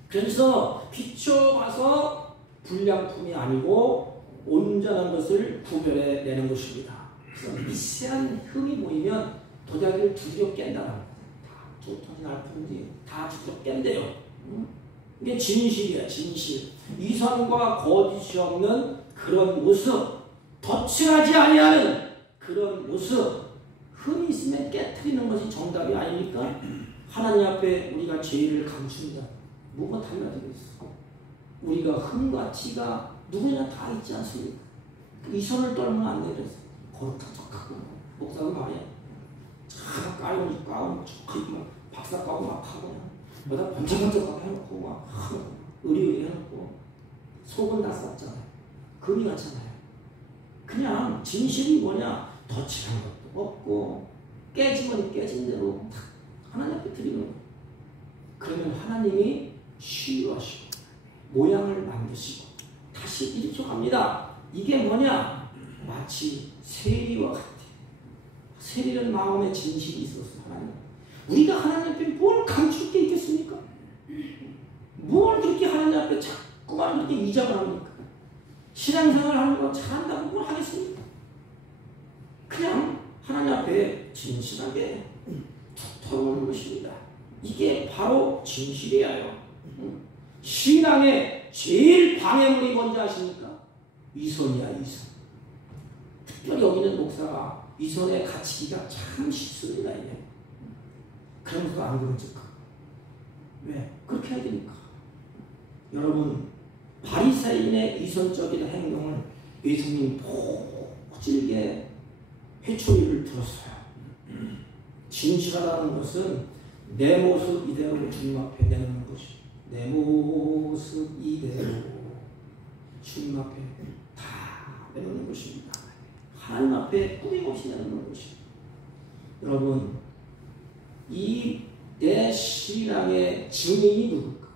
그래서 비춰봐서 불량품이 아니고 온전한 것을 구별해 내는 것입니다. 그래서 미세한 흠이 보이면 도자기를 두드려 깬다는 거예요. 다 두터진 알품인지 다 두드려 깬대요. 이게 진실이야, 진실. 위선과 거짓이 없는 그런 모습, 덧칠하지 아니하는 그런 모습, 흠이 있으면 깨트리는 것이 정답이 아닙니까? 하나님 앞에 우리가 죄를 감춘다. 뭐가 달라지겠어? 우리가 흠과 티가 누구나 다 있지 않습니까? 위선을 떨면 안 돼. 그래서 거룩한 척하고 목사가 말이야. 참 까이고 척하고 박사 까고 막 하고 여기다 번쩍번쩍하고 해놓고 막 의리의리 해놓고 속은 다 쌌잖아요. 금이 같잖아요. 그냥 진실이 뭐냐? 덧칠한 것도 없고 깨지면 깨진 대로 하나님 앞에 드리는 거예요. 그러면 하나님이 치유하시고 모양을 만드시고 다시 일으켜갑니다. 이게 뭐냐? 마치 세리와 같아. 세리는 마음에 진실이 있었어. 하나님. 우리가 하나님 앞에 뭘 감출 게 있겠습니까? 뭘 그렇게 하나님 앞에 자꾸만 그렇게 위장을 합니까? 신앙생활 하는 거 잘한다고 뭘 하겠습니까? 그냥 하나님 앞에 진실하게 툭 털어놓는 것입니다. 이게 바로 진실이에요. 신앙의 제일 방해물이 뭔지 아십니까? 위선이야, 위선. 특별히 여기는 목사가 위선에 갇히기가 참 쉽습니다. 이게. 그러면서 안 그런 척. 왜? 그렇게 해야 되니까. 여러분, 바리새인의 위선적인 행동을 예수님이 포질게 회초리를 들었어요. 진실하다는 것은 내 모습 이대로 주님 앞에 내놓는 것이. 내 모습 이대로 주님 앞에 다 내놓는 것입니다. 하나님 앞에 꾸밈없이 내놓는 것입니다. 여러분, 이 내 신앙의 증인이 누굴까?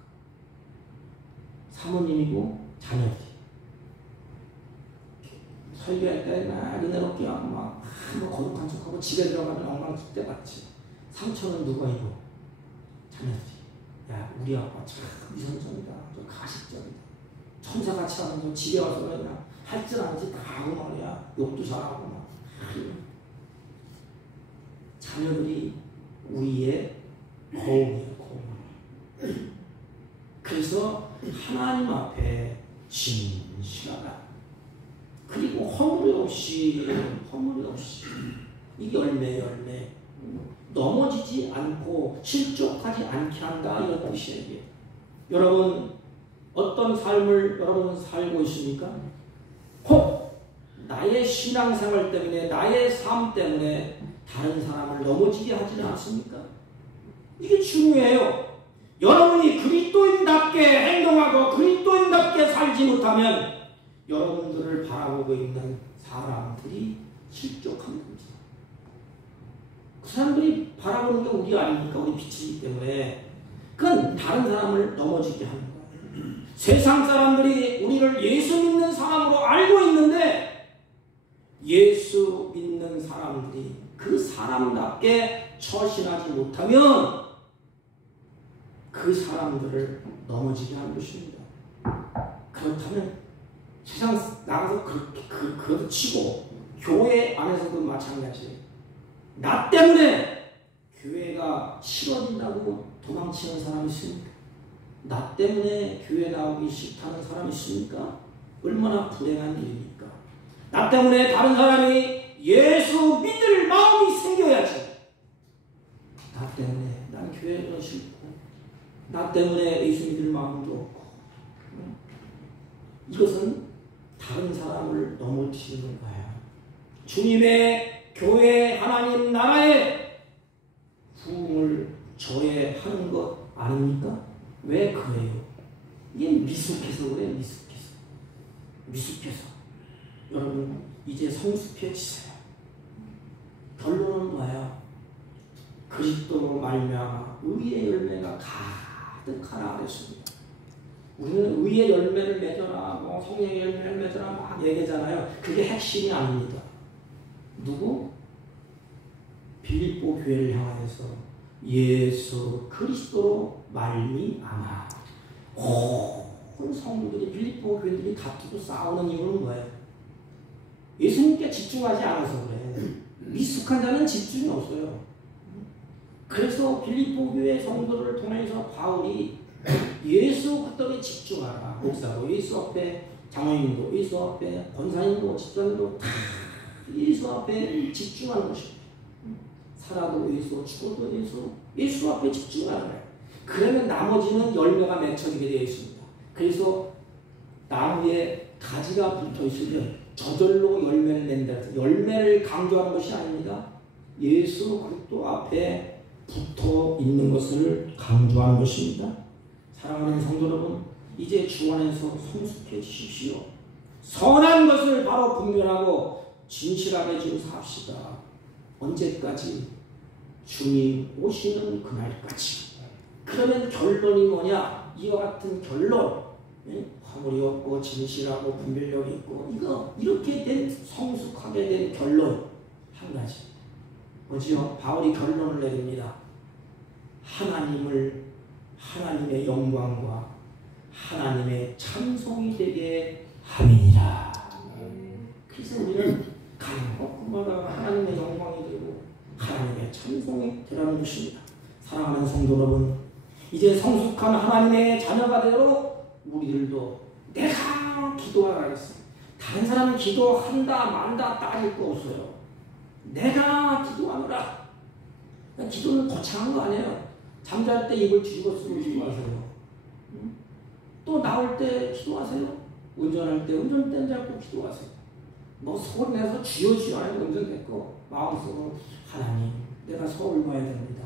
사모님이고 자녀들이. 설교할 때 막 은혜롭게 하고 막 거룩한 척하고 집에 들어가면 엉망진대 같이. 상처는 누가 입어? 자녀들이. 야, 우리 아빠 참 위선적이다. 좀 가식적이다. 천사같이 하면서 집에 와서 그냥 할 줄 아는지 다 하고 말이야. 욕도 잘하고 막. 자녀들이 우리의 거울이에요, 거울. 그래서 하나님 앞에 진실하다. 그리고 허물이 없이 허물이 없이 이 열매 넘어지지 않고 실족하지 않게 한다 이런 뜻이에요. 여러분 어떤 삶을 여러분 살고 있습니까? 혹 나의 신앙생활 때문에 나의 삶 때문에 다른 사람을 넘어지게 하지는 않습니까? 이게 중요해요. 여러분이 그리스도인답게 행동하고 그리스도인답게 살지 못하면 여러분들을 바라보고 있는 사람들이 실족한 겁니다. 그 사람들이 바라보는 게 우리 아닙니까? 우리 빛이기 때문에 그건 다른 사람을 넘어지게 하는 거예요. 세상 사람들이 우리를 예수 믿는 사람으로 알고 있는데 예수 믿는 사람들이 그 사람답게 처신하지 못하면 그 사람들을 넘어지게 하는 것입니다. 그렇다면 세상 나가서 그렇게 치고 교회 안에서도 마찬가지예요. 나 때문에 교회가 싫어진다고 도망치는 사람이 있습니까? 나 때문에 교회 나오기 싫다는 사람이 있습니까? 얼마나 불행한 일입니까? 나 때문에 다른 사람이 예수 믿을 마음이 생겨야지. 나 때문에 난 교회가 싫고 나 때문에 예수 믿을 마음도 없고 이것은 다른 사람을 넘어뜨리는 거야. 주님의 교회 하나님 나라의 부흥을 저해하는 것 아닙니까? 왜 그래요? 이게 미숙해서 그래. 미숙해서 여러분 이제 성숙해지세요. 결론은 뭐예요? 그리스도로 말미암아 의의 열매가 가득하라 그랬습니다. 우리는 의의 열매를 맺어라, 뭐 성령의 열매를 맺어라 막 얘기하잖아요. 그게 핵심이 아닙니다. 누구? 빌립보 교회를 향하여서 예수 그리스도로 말미암아. 온 성도들이 빌립보 교회들이 다투고 싸우는 이유는 뭐예요? 예수님께 집중하지 않아서 그래. 미숙한 자는 집중이 없어요. 그래서 빌립보 교회 성도들을 통해서 바울이 예수 그리스도에 집중하라. 목사도 예수 앞에, 장로님도 예수 앞에, 권사님도 집사님도 다 예수 앞에 집중하는 것입니다. 살아도 예수, 죽어도 예수 앞에 집중하는 거예요. 그러면 나머지는 열매가 맺혀지게 되어 있습니다. 그래서 나무에 가지가 붙어 있으면 저절로 열매를 낸다. 열매를 강조하는 것이 아닙니다. 예수 그리스도 앞에 붙어 있는 것을 강조하는 것입니다. 사랑하는 성도 여러분, 이제 주 안에서 성숙해지십시오. 선한 것을 바로 분별하고 진실하게 지금 삽시다. 언제까지? 주님 오시는 그날까지. 그러면 결론이 뭐냐? 이와 같은 결론. 화물이 없고 진실하고 분별력이 있고 이렇게 된 성숙하게 된 결론 한 가지. 뭐지요? 바울이 결론을 내립니다. 하나님의 영광과 하나님의 찬송이 되게 함이니라. 그래서 우리는 가는 곳마다 하나님의 영광이 되고 하나님의 찬송이 되라는 것입니다. 사랑하는 성도 여러분, 이제 성숙한 하나님의 자녀가 되도록 우리들도 내가 기도하라 했어요. 다른 사람은 기도한다 만다 따질 거 없어요. 내가 기도하노라. 기도는 거창한 거 아니에요. 잠잘 때 입을 뒤집어 쓰고 기도하세요. 또 나올 때 기도하세요. 운전할 때 운전대 잡고 기도하세요. 뭐 소리 내서 주여 하는 운전됐고 마음속으로 하나님 내가 서울 가야 됩니다.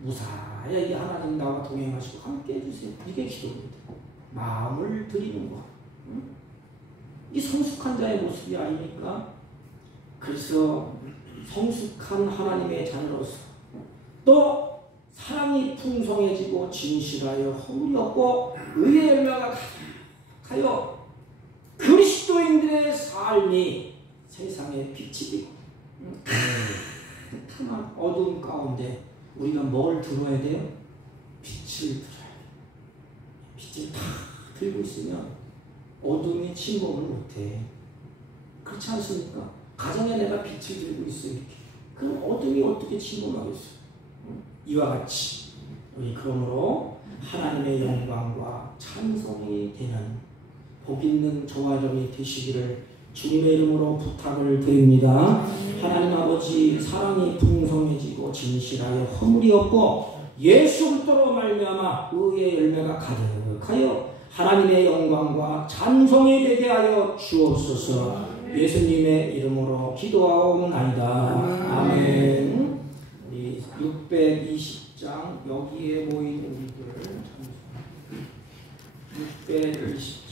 무사히 하나님 나와 동행하시고 함께 해주세요. 이게 기도입니다. 마음을 드리는 것. 이 성숙한 자의 모습이 아닙니까? 그래서 성숙한 하나님의 자녀로서 또 사랑이 풍성해지고 진실하여 허물이 없고 의의 열매가 가득하여 그리스도인들의 삶이 세상에 빛이 되고 가득한 어두운 가운데 우리가 뭘 들어야 돼요? 빛을 들어야 돼요. 빛을 다 들고 있으면 어둠이 침범을 못해. 그렇지 않습니까? 가정에 내가 빛을 들고 있어 이렇게. 그럼 어둠이 어떻게 침범하겠어요? 이와 같이 우리 그러므로 하나님의 영광과 찬송이 되는 복 있는 저와 여러분이 되시기를 주님의 이름으로 부탁을 드립니다. 하나님 아버지, 사랑이 풍성해지고 진실하여 허물이 없고 예수 그리스도로 말미암아 의의 열매가 가득하여 하나님의 영광과 찬송이 되게 하여 주옵소서. 예수님의 이름으로 기도하옵나이다. 아멘. 우리 620장 여기에 모인 우리들 620장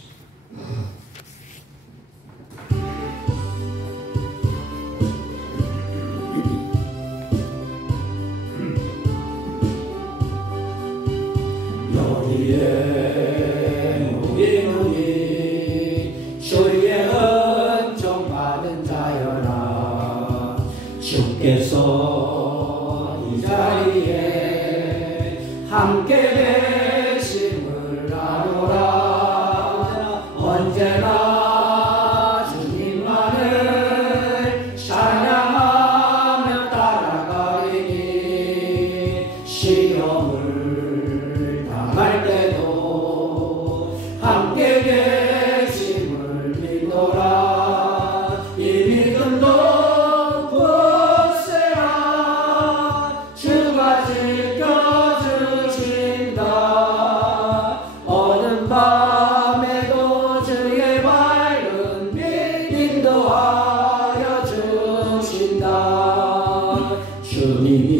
여기에 모인 우리 주의 은총 받은 자여라. 주께서 이 자리에 함께 계심을 아노라. 언제나 주님만을 찬양하며 따라가리니 시험을 당할 때도 함께 계심을 믿노라. 이 믿음도 굳세라. 주가 지켜주신다. 어느 밤에도 주의 밝은 빛 인도하여 주신다. 주님이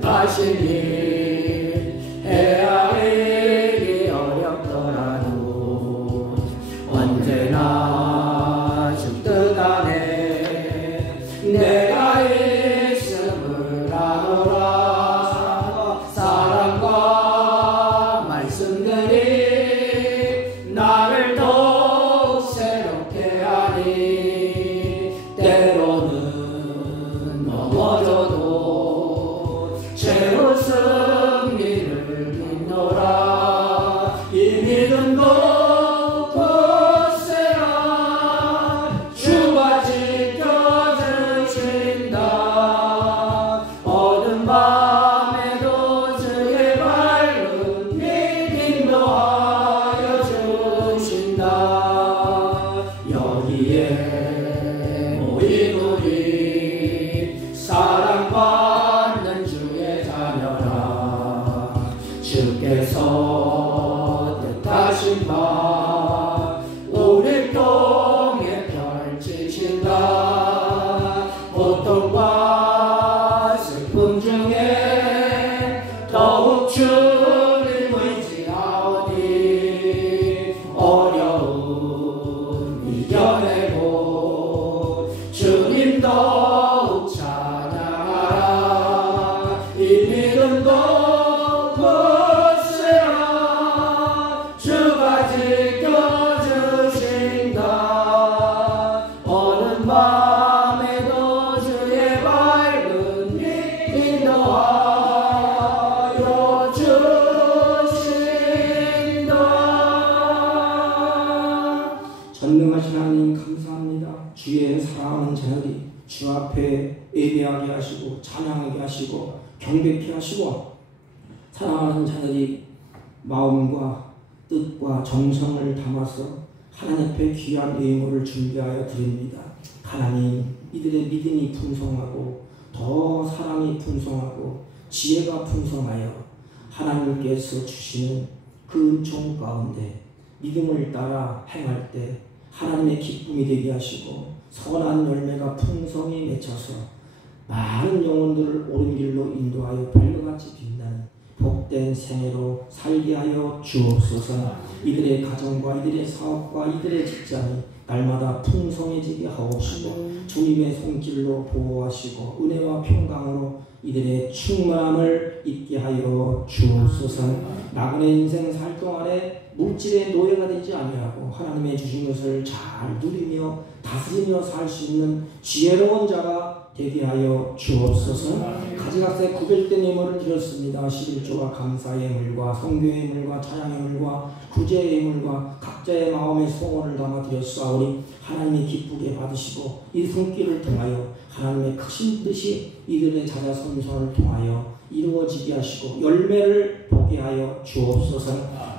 뜻하신 일 헤아리기 어렵더라도 언제나 주 뜻 안에 내가 있음을 아노라. 사랑과 말씀들이 나를 더욱 새롭게 하니 때로는 넘어져도 최후 승리를 믿노라. 이 믿음도 굳세라. 주가 지켜주신다. 어두운 밤에도 주의 밝은 빛 인도하여 주신다. 여기에 모인 우리 사랑받는 주의 자녀라. 주께서 뜻하신 바 우리 통해 펼치신다. 고통과 슬픔 중에 더욱 주를 의지하오니 어려움 이겨내고 주님 더욱 찬양하라. 이 믿음도 굳세라. 주가 지켜주신다. 어느 밤에도 주의 밝은 빛 인도하여 주신다. 전능하신 하나님 감사합니다. 주의 사랑하는 자녀들이 주 앞에 예배하게 하시고 찬양하게 하시고 경배케 하시고 사랑하는 자녀들이 마음과 뜻과 정성을 담아서 하나님 앞에 귀한 예물을 준비하여 드립니다. 하나님, 이들의 믿음이 풍성하고 더 사랑이 풍성하고 지혜가 풍성하여 하나님께서 주시는 그 은총 가운데 믿음을 따라 행할 때 하나님의 기쁨이 되게 하시고 선한 열매가 풍성히 맺혀서 많은 영혼들을 옳은 길로 인도하여 별같이 빛나는 복된 생애로 살게 하여 주옵소서. 이들의 가정과 이들의 사업과 이들의 직장이 날마다 풍성해지게 하옵시고 주님의 손길로 보호하시고 은혜와 평강으로 이들의 충만함을 있게 하여 주옵소서. 나그네 인생 살 동안에 물질의 노예가 되지 아니하고 하나님의 주신 것을 잘 누리며 다스리며 살 수 있는 지혜로운 자가 되게 하여 주옵소서. 가지각색 구별된 예물을 드렸습니다. 11조와 감사의 예물과 성교의 예물과 찬양의 예물과 구제의 예물과 각자의 마음의 소원을 담아 드렸사오니 하나님이 기쁘게 받으시고 이 손길을 통하여 하나님의 크신 뜻이 이들의 자자손손을 통하여 이루어지게 하시고 열매를 보게 하여 주옵소서.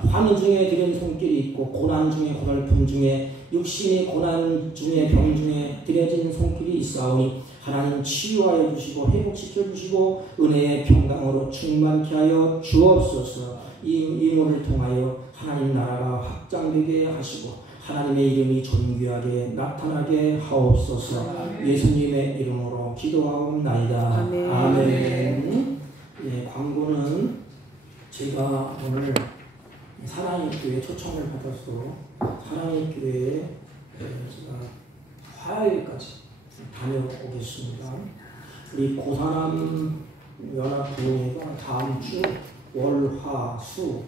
환희 중에 드린 손길이 있고 고난 중에 고달픔 중에 육신의 고난 중에 병 중에 들여진 손길이 있사오니 하나님 치유하여 주시고 회복시켜 주시고 은혜의 평강으로 충만케 하여 주옵소서. 이 임무를 통하여 하나님 나라가 확장되게 하시고 하나님의 이름이 존귀하게 나타나게 하옵소서. 예수님의 이름으로 기도하옵나이다. 아멘. 아멘. 예, 광고는 제가 오늘 사랑의 교회 초청을 받아서 사랑의 교회에 제가 화요일까지 다녀오겠습니다. 우리 고사람 연합부회가 다음 주 월, 화, 수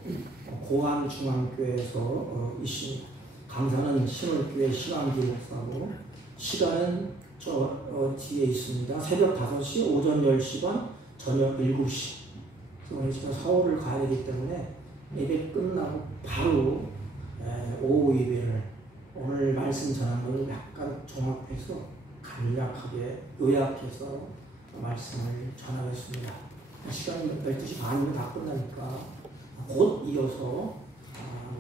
고안중앙교회에서 있습니다. 강사는 신월교회 신앙기 목사고 시간은 저 뒤에 있습니다. 새벽 5시, 오전 10시간, 저녁 7시. 오늘 제가 서울을 가야 되기 때문에 예배 끝나고 바로 오후 예배를 오늘 말씀 전한 것을 약간 종합해서 간략하게 요약해서 말씀을 전하겠습니다. 시간이 12시 반이면 다 끝나니까 곧 이어서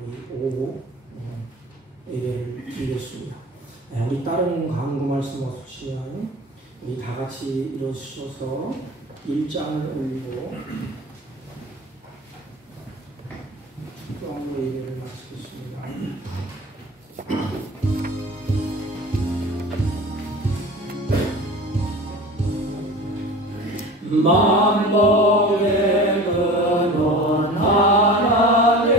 우리 오후 예배를 드리겠습니다. 우리 다른 광고 말씀 없으시면 우리 다 같이 일어서서 1장을 올리고 광고 예배를 마치겠습니다. 만복의 근원 하나님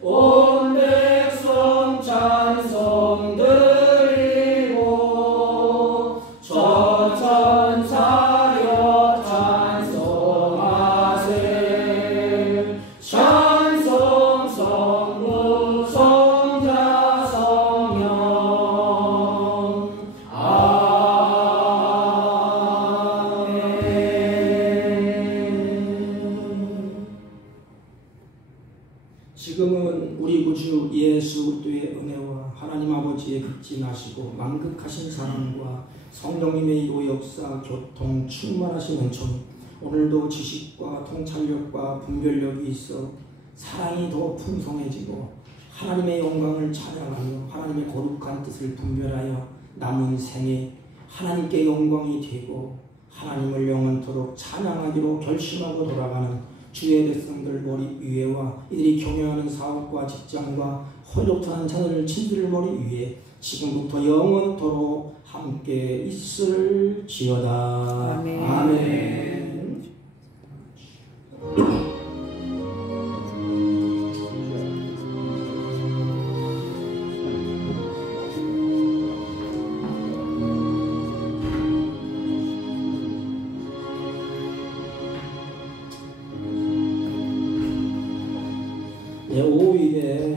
온 백성 찬송 드리고 천천사여 찬송하세. 찬송 성부 성자 성령 지금은 우리 구주 예수 그리스도의 은혜와 하나님 아버지의 극진하시고 만극하신 사랑과 성령님의 이도 역사 교통 충만하신 은총이 오늘도 지식과 통찰력과 분별력이 있어 사랑이 더 풍성해지고 하나님의 영광을 찬양하며 하나님의 거룩한 뜻을 분별하여 남은 생에 하나님께 영광이 되고 하나님을 영원토록 찬양하기로 결심하고 돌아가는 주의 백성들 머리 위에와 이들이 경영하는 사업과 직장과 헐욕하는 자들 친들 머리 위에 지금부터 영원토록 함께 있을지어다. 아멘. 아멘. 오후에